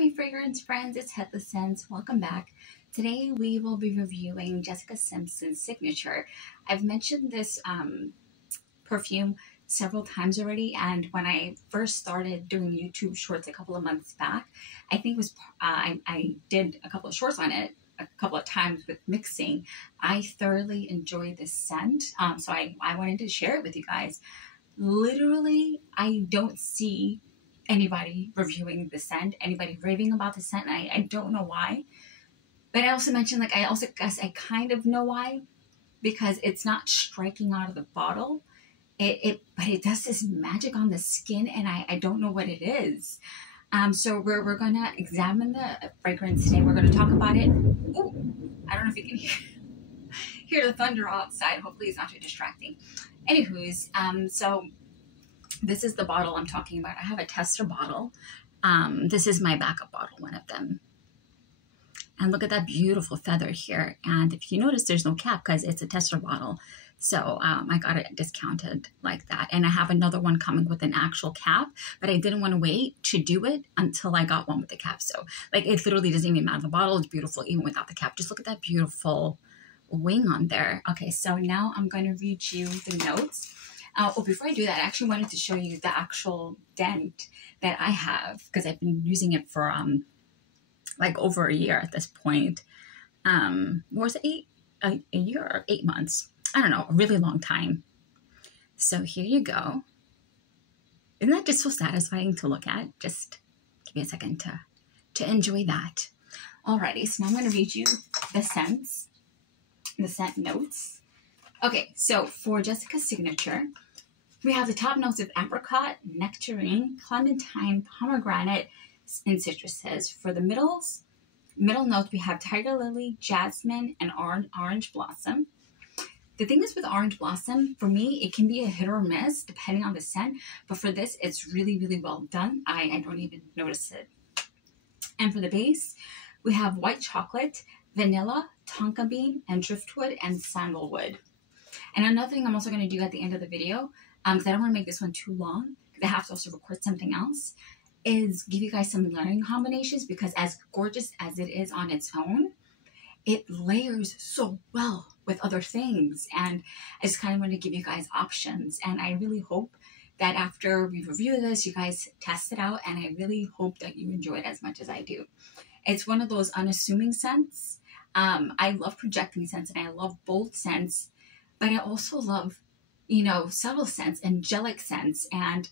my fragrance friends, it's Headless Scents. Welcome back. Today we will be reviewing Jessica Simpson's Signature. I've mentioned this perfume several times already, and when I first started doing YouTube shorts a couple of months back, I think it was I did a couple of shorts on it a couple of times with mixing. I thoroughly enjoy this scent, so I wanted to share it with you guys. Literally, I don't see anybody reviewing the scent, anybody raving about the scent, and I don't know why. But I also mentioned, I also guess I kind of know why, because it's not striking out of the bottle. But it does this magic on the skin, and I don't know what it is. So we're gonna examine the fragrance today. We're gonna talk about it. Ooh, I don't know if you can hear the thunder outside. Hopefully it's not too distracting. Anywho's, so this is the bottle I'm talking about. I have a tester bottle. This is my backup bottle, one of them. And look at that beautiful feather here. And if you notice, there's no cap because it's a tester bottle. So I got it discounted like that. And I have another one coming with an actual cap, but I didn't want to wait to do it until I got one with the cap. So it literally doesn't even matter. The bottle is beautiful even without the cap. Just look at that beautiful wing on there. Okay, so now I'm going to read you the notes. Before I do that, I actually wanted to show you the actual dent that I have, because I've been using it for over a year at this point. Was it a year or 8 months? I don't know, a really long time. So here you go. Isn't that just so satisfying to look at? Just give me a second to enjoy that. Alrighty, so now I'm going to read you the scents, the scent notes. Okay, so for Jessica's Signature, we have the top notes of apricot, nectarine, clementine, pomegranate, and citruses. For the middle notes, we have tiger lily, jasmine, and orange blossom. The thing is with orange blossom, for me, it can be a hit or miss depending on the scent. But for this, it's really, really well done. I don't even notice it. And for the base, we have white chocolate, vanilla, tonka bean, and driftwood, and sandalwood. And another thing I'm also going to do at the end of the video, because I don't want to make this one too long, because I have to also record something else, is give you guys some layering combinations, because as gorgeous as it is on its own, it layers so well with other things. And I just kind of want to give you guys options. And I really hope that after we review this, you guys test it out. And I really hope that you enjoy it as much as I do. It's one of those unassuming scents. I love projecting scents, and I love bold scents, but I also love, subtle scents, angelic scents. And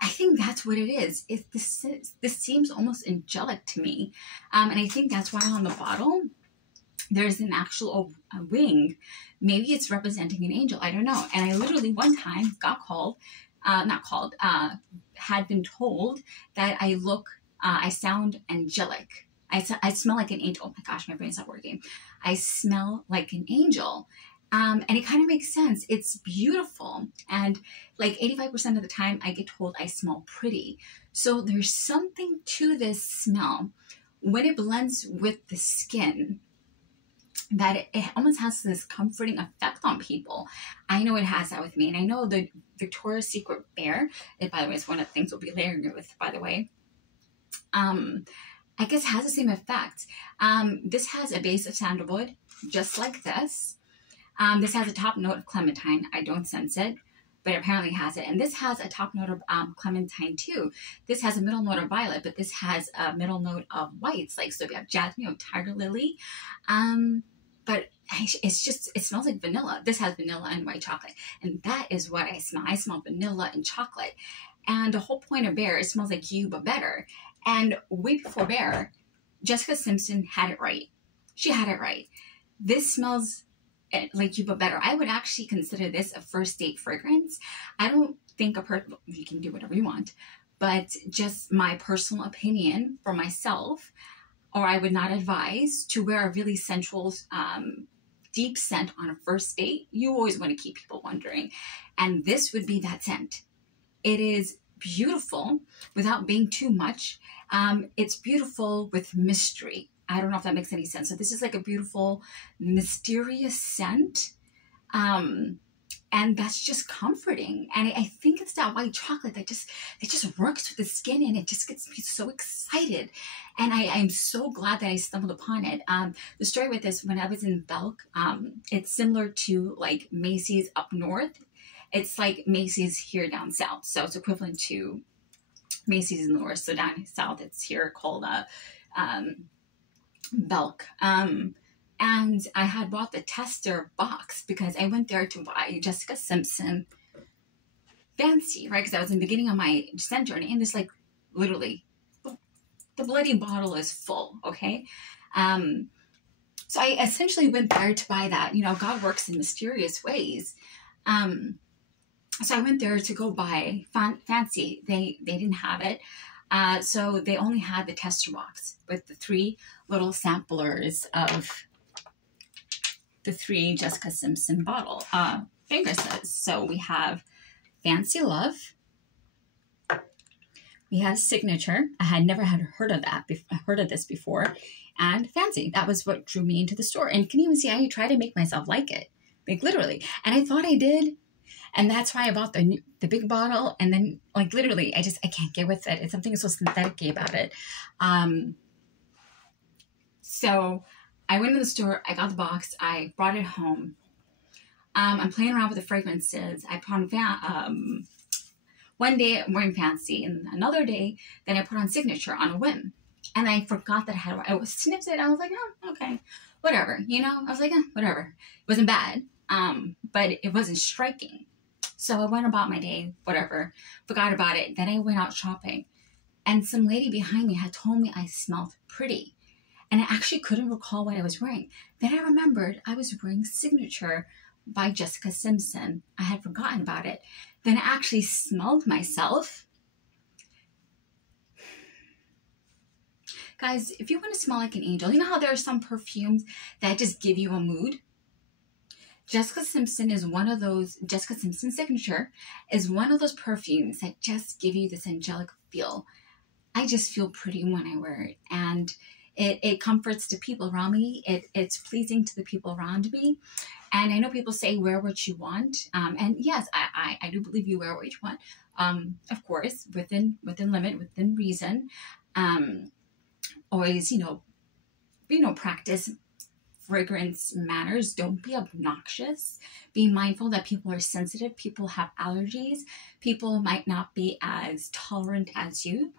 I think that's what it is. This seems almost angelic to me. And I think that's why on the bottle, there's an actual wing. Maybe it's representing an angel. I don't know. And I literally one time got had been told that I sound angelic. I smell like an angel. Oh my gosh, my brain's not working. I smell like an angel. And it kind of makes sense. It's beautiful. And 85% of the time I get told I smell pretty. So there's something to this smell when it blends with the skin that it almost has this comforting effect on people. I know it has that with me. And I know the Victoria's Secret Bear, and by the way, it's one of the things we'll be layering it with, by the way, I guess has the same effect. This has a base of sandalwood, just like this. This has a top note of clementine. I don't sense it, but apparently has it. And this has a top note of clementine too. This has a middle note of violet, but this has a middle note of whites. So we have jasmine, tiger lily. But it smells like vanilla. This has vanilla and white chocolate. And that is what I smell. I smell vanilla and chocolate. And the whole point of Bear, it smells like you, but better. And way before Bear, Jessica Simpson had it right. She had it right. This smells like you, but better. I would actually consider this a first date fragrance. I don't think you can do whatever you want, but just my personal opinion for myself, or I would not advise to wear a really sensual, deep scent on a first date. You always want to keep people wondering. And this would be that scent. It is beautiful without being too much. It's beautiful with mystery. I don't know if that makes any sense. So this is like a beautiful, mysterious scent. And And that's just comforting. And I think it's that white chocolate that just works with the skin, and it just gets me so excited. And I'm so glad that I stumbled upon it. The story with this, when I was in Belk, it's similar to like Macy's up north. It's like Macy's here down south. So it's equivalent to Macy's in the north. So down south, it's here called Belk. And I had bought the tester box because I went there to buy Jessica Simpson Fancy, right? Because I was in the beginning of my scent journey, and it's like literally the bloody bottle is full, okay? So I essentially went there to buy that. You know, God works in mysterious ways. So I went there to go buy Fancy. They didn't have it. So they only had the tester box with the 3 little samplers of the 3 Jessica Simpson bottle fragrances. So we have Fancy Love. We have Signature. I had never heard of this before. And Fancy. That was what drew me into the store. And can you even see I try to make myself like it? Like literally. And I thought I did. And that's why I bought the big bottle. And then like literally, I can't get with it. It's something so synthetic about it. So I went to the store, I got the box, I brought it home. I'm playing around with the fragrances. I put on one day I'm wearing Fancy, and another day, then I put on Signature on a whim. And I forgot that I was sniffed it. I was like, oh, okay, whatever. You know, I was like, whatever. It wasn't bad, but it wasn't striking. So I went about my day, whatever, forgot about it. Then I went out shopping, and some lady behind me had told me I smelled pretty. And I actually couldn't recall what I was wearing. Then I remembered I was wearing Signature by Jessica Simpson. I had forgotten about it. Then I actually smelled myself. Guys, if you want to smell like an angel, you know how there are some perfumes that just give you a mood? Jessica Simpson Signature is one of those perfumes that just give you this angelic feel. I just feel pretty when I wear it. And it comforts the people around me. It's pleasing to the people around me. And I know people say wear what you want. And yes, I do believe you wear what you want. Of course, within limit, within reason. Always, practice fragrance manners. Don't be obnoxious. Be mindful that people are sensitive. People have allergies. People might not be as tolerant as you.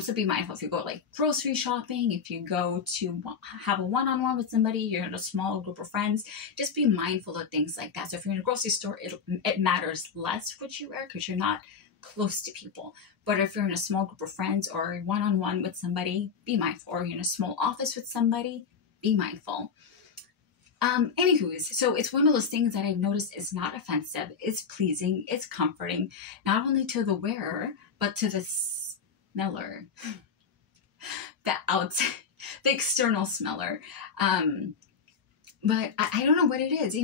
So be mindful if you go like grocery shopping, if you go to have a one-on-one with somebody, you're in a small group of friends, just be mindful of things like that. So if you're in a grocery store, it matters less what you wear because you're not close to people. But if you're in a small group of friends or one-on-one with somebody, be mindful. Or you're in a small office with somebody, be mindful. Anywho's, so it's one of those things that I've noticed is not offensive. It's pleasing. It's comforting, not only to the wearer, but to the smeller, the external smeller. But I don't know what it is,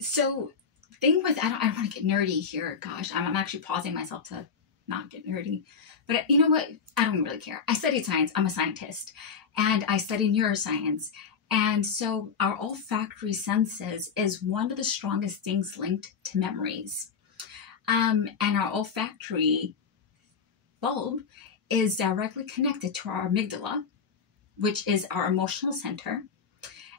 so thing with, I don't want to get nerdy here. Gosh, I'm actually pausing myself to not get nerdy, but you know what? I don't really care. I studied science. I'm a scientist, and I study neuroscience. And so our olfactory senses is one of the strongest things linked to memories. And our olfactory bulb is directly connected to our amygdala, which is our emotional center.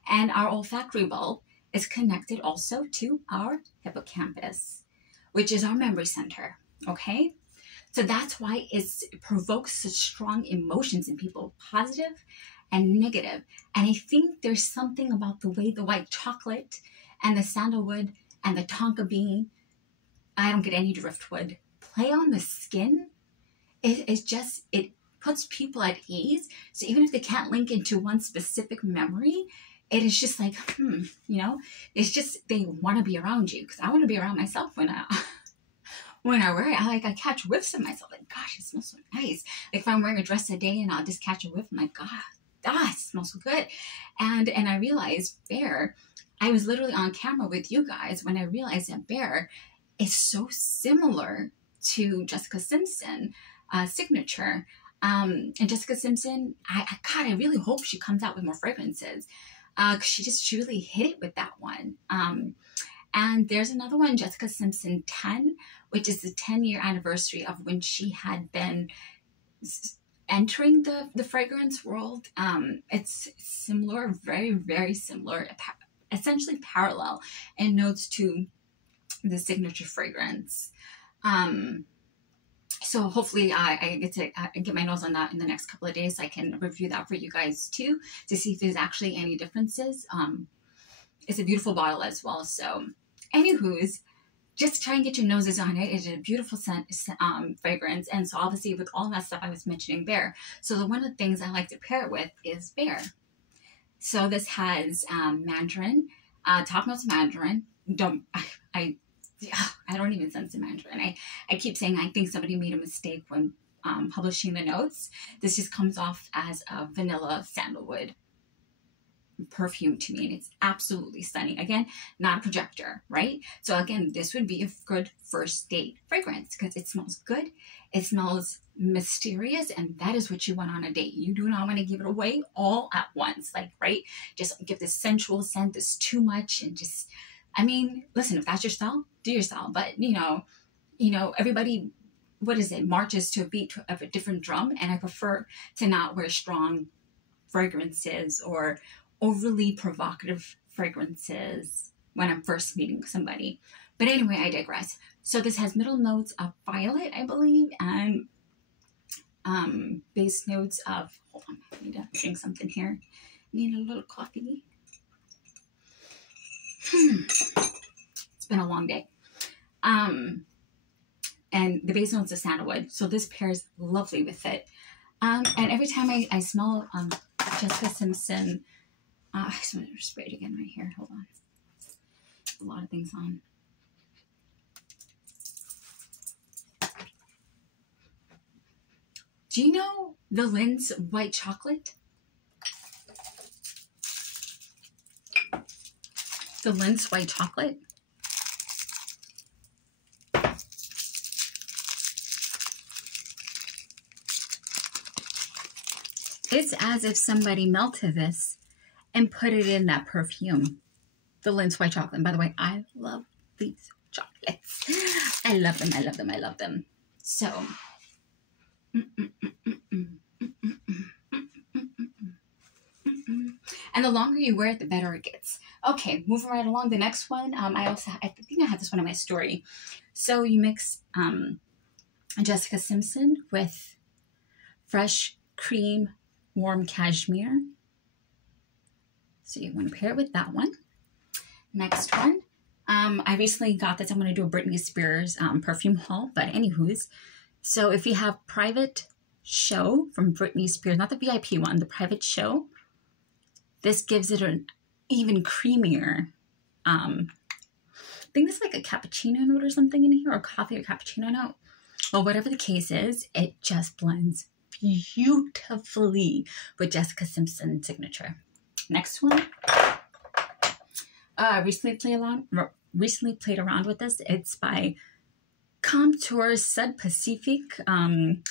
And our olfactory bulb is connected also to our hippocampus, which is our memory center, okay? So that's why it provokes such strong emotions in people, positive and negative. And I think there's something about the way the white chocolate and the sandalwood and the tonka bean, I don't get any driftwood, play on the skin. It puts people at ease. So even if they can't link into one specific memory, it is just like, it's just, they want to be around you. Because I want to be around myself when I wear it. I catch whiffs of myself. Like, gosh, it smells so nice. Like if I'm wearing a dress a day and I'll just catch a whiff, I'm like, God, it smells so good. And I realized Bear, I was literally on camera with you guys when I realized that Bear is so similar to Jessica Simpson Signature. And Jessica Simpson, I really hope she comes out with more fragrances. She really hit it with that one. And there's another one, Jessica Simpson 10, which is the 10-year anniversary of when she had been entering the fragrance world. It's similar, very, very similar, essentially parallel in notes to the signature fragrance. So hopefully I get to get my nose on that in the next couple of days. So I can review that for you guys too, to see if there's actually any differences. It's a beautiful bottle as well. So anywho's, just try and get your noses on it. It's a beautiful scent, fragrance. And so obviously with all that stuff I was mentioning Bear. So one of the things I like to pair it with is Bear. So this has mandarin, top notes mandarin. I don't even sense the mandarin. I keep saying I think somebody made a mistake when publishing the notes. This just comes off as a vanilla sandalwood perfume to me, and it's absolutely stunning. Again, not a projector, right? So again, this would be a good first date fragrance because it smells good, it smells mysterious, and that is what you want on a date. You do not want to give it away all at once, like, right? Just give this sensual scent that's too much, and just, I mean, listen, if that's your style, do your style. But you know, everybody, what is it, marches to a beat of a different drum, and I prefer to not wear strong fragrances or overly provocative fragrances when I'm first meeting somebody. But anyway, I digress. So this has middle notes of violet, I believe, and base notes of, hold on, I need to drink something here. Need a little coffee. It's been a long day. And the base notes of sandalwood. So this pairs lovely with it. And every time I smell Jessica Simpson, I just want to spray it again right here. Hold on. A lot of things on. Do you know the Lin's white chocolate? The Lin's white chocolate? It's as if somebody melted this and put it in that perfume. The Lin's white chocolate. And by the way, I love these chocolates. I love them. I love them. I love them. So, and the longer you wear it, the better it gets. Okay, moving right along. The next one, I think I had this one in my story. So you mix Jessica Simpson with fresh cream warm cashmere. So you want to pair it with that one. Next one. I recently got this. I'm going to do a Britney Spears perfume haul. But anywho's. So if you have Private Show from Britney Spears, not the VIP one, the Private Show, this gives it an even creamier, I think there's like a cappuccino note or something in here, or coffee or cappuccino note. Well, whatever the case is, it just blends beautifully with Jessica Simpson signature. Next one. Recently played around with this. It's by Comptoir Sud Pacifique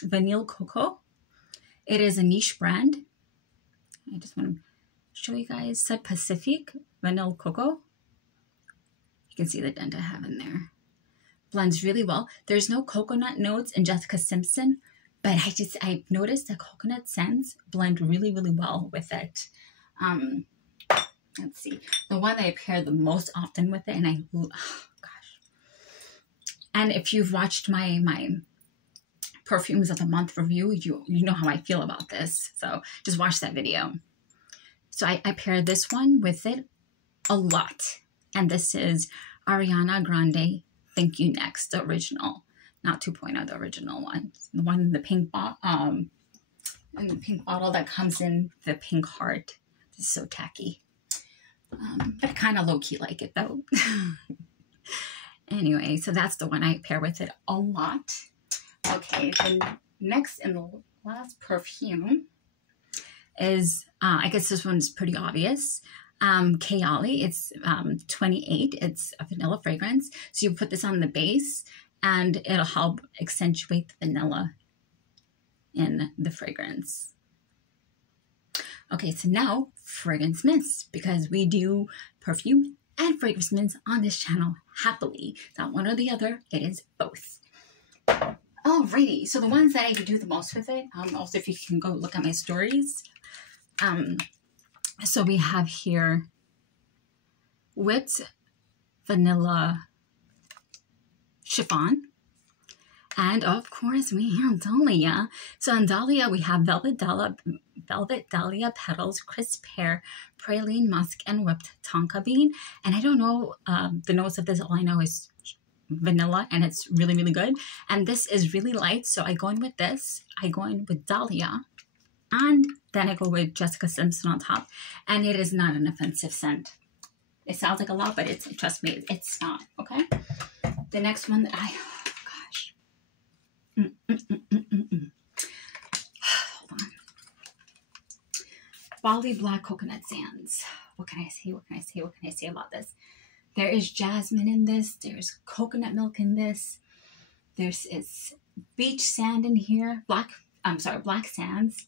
Vanille Coco. It is a niche brand. I just want to show you guys Sud Pacifique Vanille Coco. You can see the dent I have in there. Blends really well. There's no coconut notes in Jessica Simpson, but I've noticed that coconut scents blend really, really well with it. Let's see. The one that I pair the most often with it, and oh gosh. And if you've watched my perfumes of the month review, you know how I feel about this. So just watch that video. So I pair this one with it a lot. And this is Ariana Grande Thank You Next, the original, not 2.0, the original one. The one in the pink bottle, that comes in the pink heart. It's so tacky. But I kind of low-key like it though. Anyway, so that's the one I pair with it a lot. Okay, the next and the last perfume is, I guess this one's pretty obvious. Kayali, it's 28. It's a vanilla fragrance. So you put this on the base and it'll help accentuate the vanilla in the fragrance. Okay, so now fragrance mints, because we do perfume and fragrance mints on this channel happily. Not one or the other, it is both. Alrighty, so the ones that I do the most with it, also if you can go look at my stories. So we have here whipped vanilla chiffon. And of course we have dahlia. So on dahlia we have velvet dahlia petals, crisp pear, praline musk, and whipped tonka bean. And I don't know the notes of this. All I know is vanilla, and it's really, really good. And this is really light, so I go in with this. I go in with dahlia, and then I go with Jessica Simpson on top. And it is not an offensive scent. It sounds like a lot, but trust me, it's not. Okay. The next one that hold on. Bali Black Coconut Sands. What can I say? What can I say? What can I say about this? There is jasmine in this. There's coconut milk in this. It's beach sand in here. Black sands.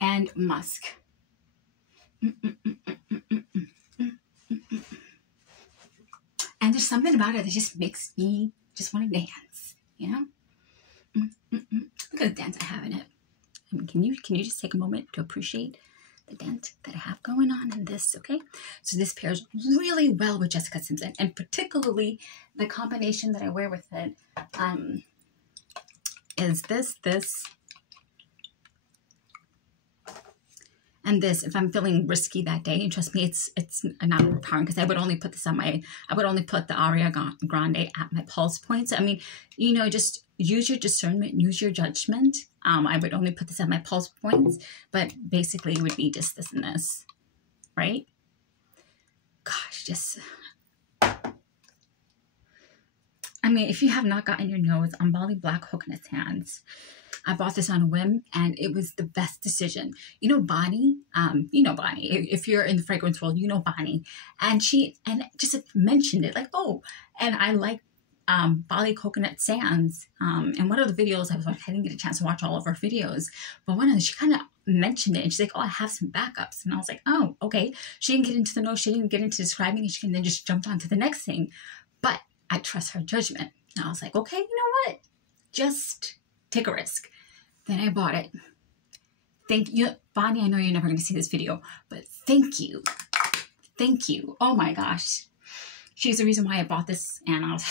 And musk. And there's something about it that just makes me just want to dance, you know? Look at the dance I have in it. I mean, can you just take a moment to appreciate the dent that I have going on in this, okay? So this pairs really well with Jessica Simpson, and particularly the combination that I wear with it is this, and this, if I'm feeling risky that day. And trust me, it's not overpowering, because I would only put this on I would only put the Aria Grande at my pulse points. I mean, you know, just use your discernment, use your judgment. I would only put this at my pulse points, but basically it would be just this and this, right? Gosh, just, I mean, if you have not gotten your nose on Bali Black Coconut Sands, I bought this on a whim, and it was the best decision. You know Bonnie? You know Bonnie. If you're in the fragrance world, you know Bonnie. And she just mentioned it, like, oh, and I like Bali Coconut Sands. And one of the videos, I didn't get a chance to watch all of her videos, but one of them, she kind of mentioned it, and she's like, oh, I have some backups. And I was like, oh, okay. She didn't get into the notes, she didn't get into describing it, she then just jumped on to the next thing. But I trust her judgment. And I was like, okay, you know what? Just take a risk. Then I bought it. Thank you, Bonnie. I know you're never going to see this video, but thank you. Thank you. Oh my gosh. She's the reason why I bought this, and I was...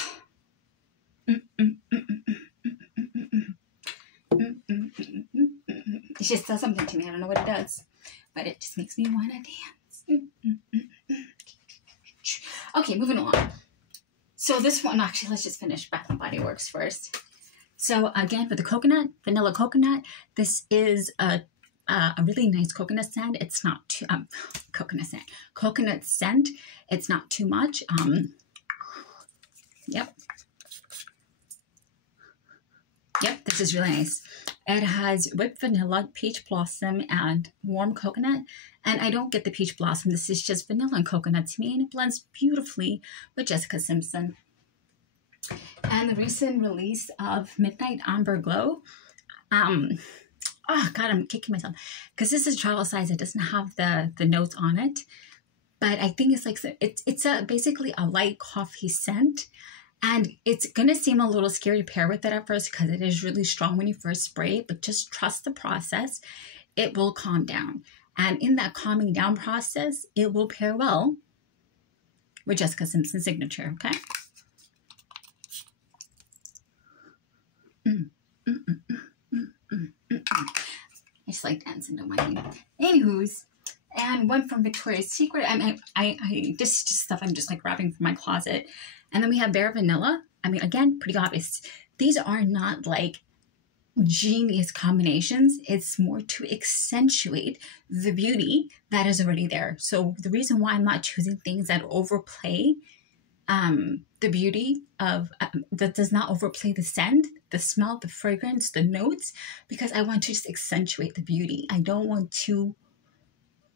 It just does something to me. I don't know what it does, but it just makes me want to dance. Okay, moving along. So this one, actually, let's just finish Bath & Body Works first. So again, for the coconut, vanilla coconut, this is a really nice coconut scent. It's not too, coconut scent. It's not too much. Yep, this is really nice. It has whipped vanilla, peach blossom, and warm coconut. And I don't get the peach blossom. This is just vanilla and coconut to me, and it blends beautifully with Jessica Simpson. And the recent release of Midnight Amber Glow. Oh God, I'm kicking myself, because this is travel size. It doesn't have the notes on it, but I think it's like it's basically a light coffee scent, and it's gonna seem a little scary to pair with it at first, because it is really strong when you first spray it. But just trust the process; it will calm down, and in that calming down process, it will pair well with Jessica Simpson's signature. Okay. I just like dancing, don't mind me. Anywho's, and one from Victoria's Secret. This is just stuff I'm just like grabbing from my closet. And then we have Bare Vanilla. I mean, again, pretty obvious. These are not like genius combinations. It's more to accentuate the beauty that is already there. So the reason why I'm not choosing things that overplay the beauty of, that does not overplay the scent, the smell, the fragrance, the notes, because I want to just accentuate the beauty. I don't want to,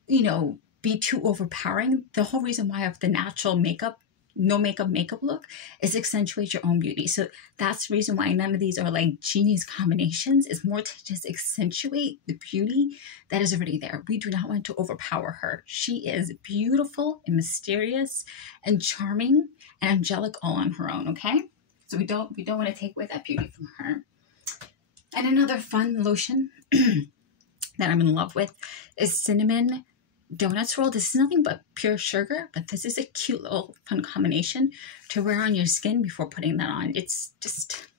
you know, be too overpowering. The whole reason why I have the natural makeup no makeup look is accentuate your own beauty. So that's the reason why none of these are like genius combinations. It's more to just accentuate the beauty that is already there. We do not want to overpower her. She is beautiful and mysterious and charming and angelic all on her own, okay? So we don't want to take away that beauty from her. And another fun lotion that I'm in love with is Cinnamon Donut Swirl. This is nothing but pure sugar, but this is a cute little fun combination to wear on your skin before putting that on. It's just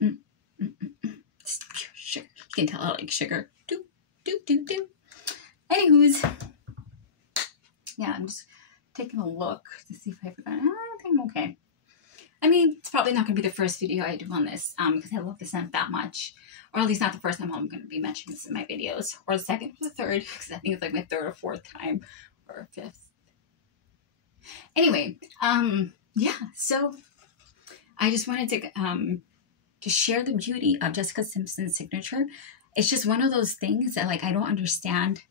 it's pure sugar. You can tell I like sugar. Do, do, do, do. Anywho's, yeah, I'm just taking a look to see if I forgot. I think I'm okay. I mean, it's probably not going to be the first video I do on this because I love the scent that much. Or at least not the first time I'm going to be mentioning this in my videos. Or the second or the third, because I think it's like my third or fourth time. Or fifth. Anyway, yeah. So I just wanted to share the beauty of Jessica Simpson's signature. It's just one of those things that like I don't understand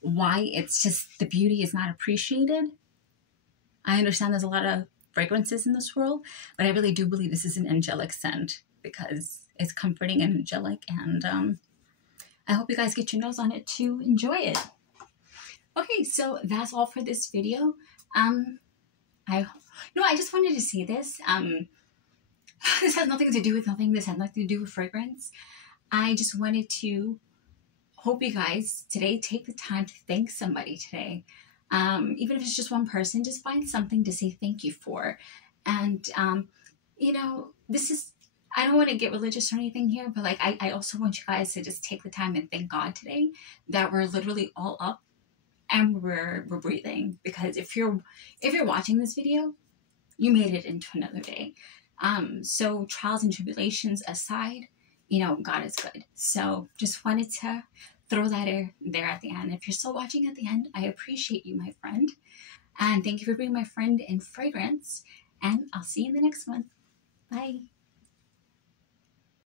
why it's just the beauty is not appreciated. I understand there's a lot of fragrances in this world, but I really do believe this is an angelic scent because it's comforting and angelic, and I hope you guys get your nose on it to enjoy it. Okay, so that's all for this video. I just wanted to say this. This has nothing to do with nothing. This has nothing to do with fragrance. I just wanted to hope you guys today take the time to thank somebody today. Even if it's just one person, just find something to say thank you for. And, you know, this is, I don't want to get religious or anything here, but like, I also want you guys to just take the time and thank God today that we're literally all up and we're breathing. Because if you're watching this video, you made it into another day. So trials and tribulations aside, you know, God is good. So just wanted to throw that there at the end. If you're still watching at the end, I appreciate you, my friend. And thank you for being my friend in fragrance. And I'll see you in the next one. Bye.